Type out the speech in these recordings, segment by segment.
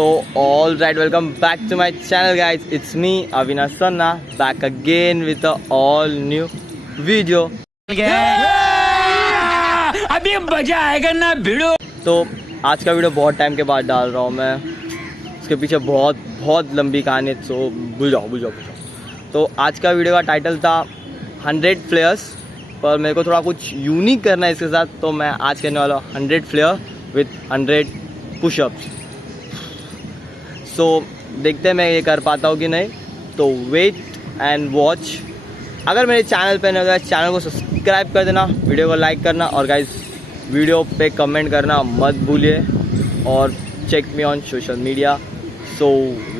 So all right, welcome back to my channel guys. It's me Avinash Sonna back again with a all new video. अभी मजा आएगा ना भिड़ो। तो आज का वीडियो बहुत टाइम के बाद डाल रहा हूँ मैं। उसके पीछे बहुत लंबी कहानी, तो बुझाओ। तो आज का वीडियो का टाइटल था 100 फ्लेयर्स, पर मेरे को थोड़ा कुछ यूनिक करना है इसके साथ, तो मैं आज करने वाला हूँ 100 फ्लेयर विथ 100 पुशअप्स। सो देखते हैं मैं ये कर पाता हूँ कि नहीं। तो वेट एंड वॉच। अगर मेरे चैनल पे नहीं होगा, चैनल को सब्सक्राइब कर देना, वीडियो को लाइक करना, और गाइस वीडियो पे कमेंट करना मत भूलिए, और check me on social media. So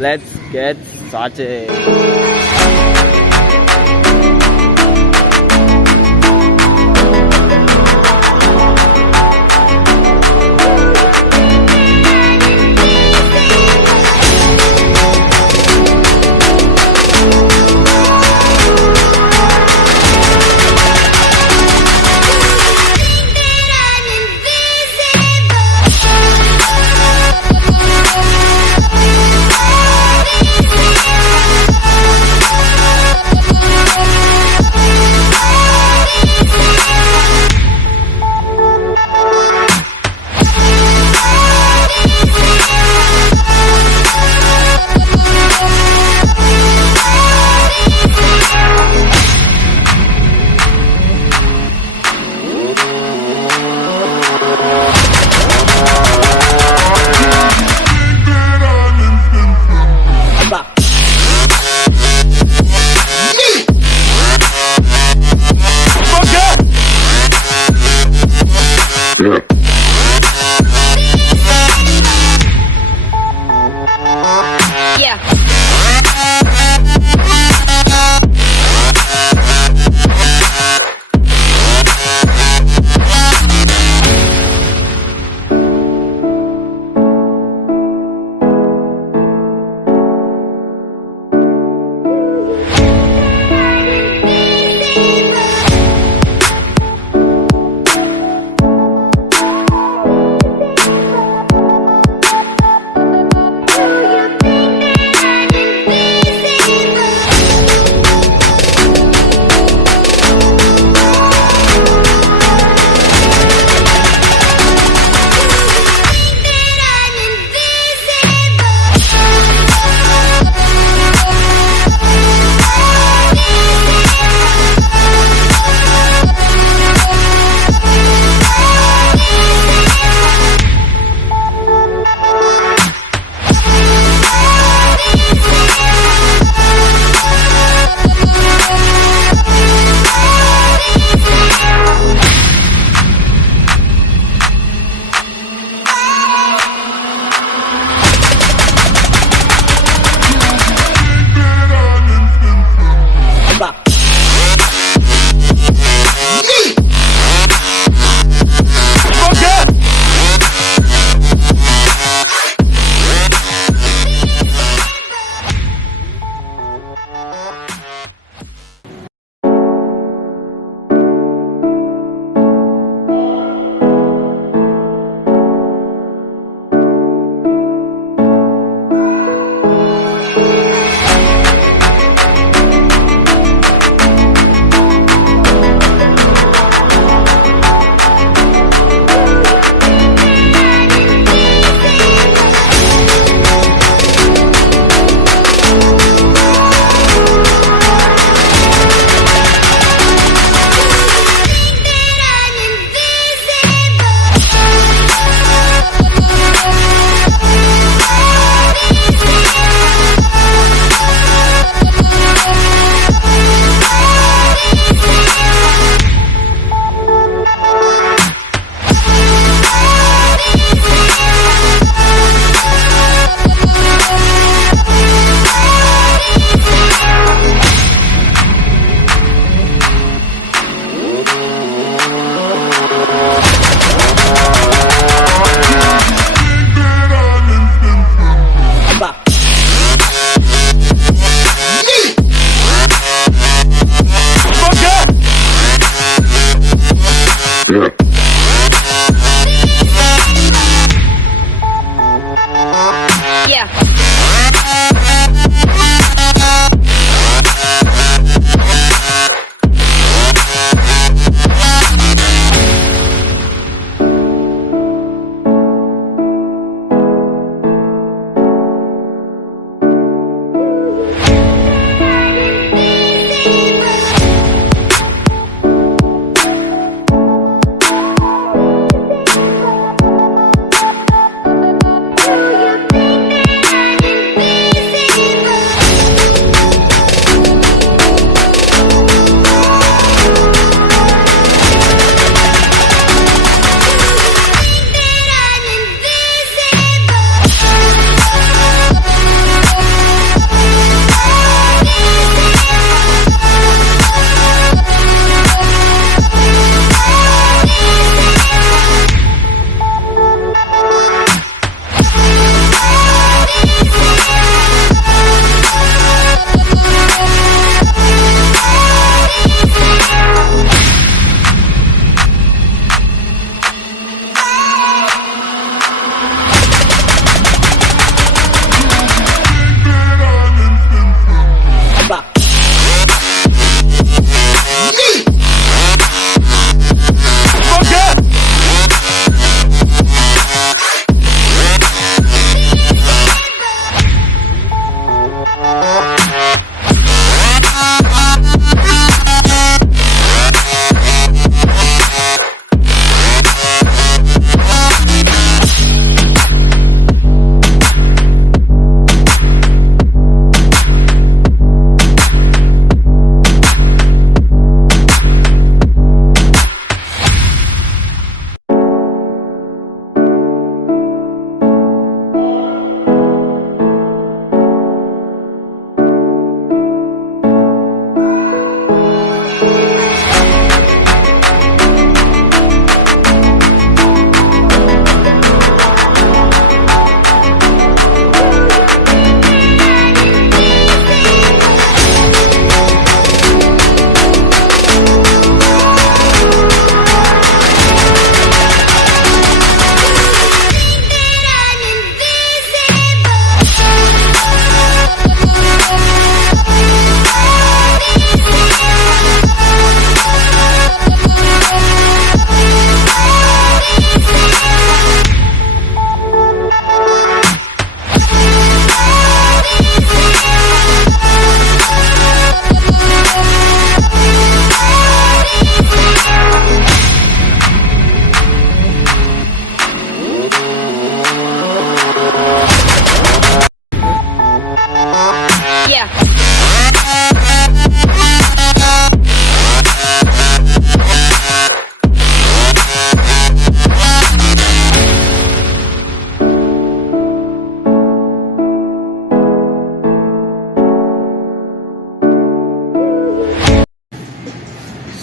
let's get started.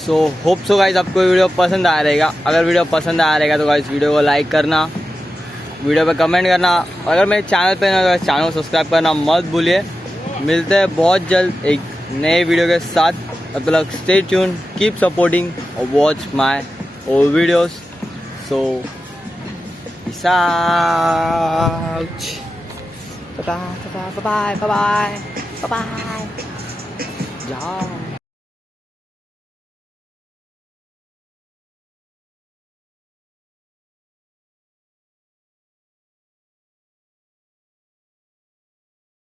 So hope so guys आपको वीडियो पसंद आया रहेगा। अगर वीडियो पसंद आया रहेगा तो गाइज वीडियो को लाइक करना, वीडियो पे कमेंट करना। अगर मेरे चैनल पे ना तो चैनल को सब्सक्राइब करना मत भूलिए। मिलते हैं बहुत जल्द एक नए वीडियो के साथ। तब तक स्टे ट्यून, कीप सपोर्टिंग और watch my old videos. So peace out. Bye bye. Bye bye. Bye bye. Bye bye. Bye bye.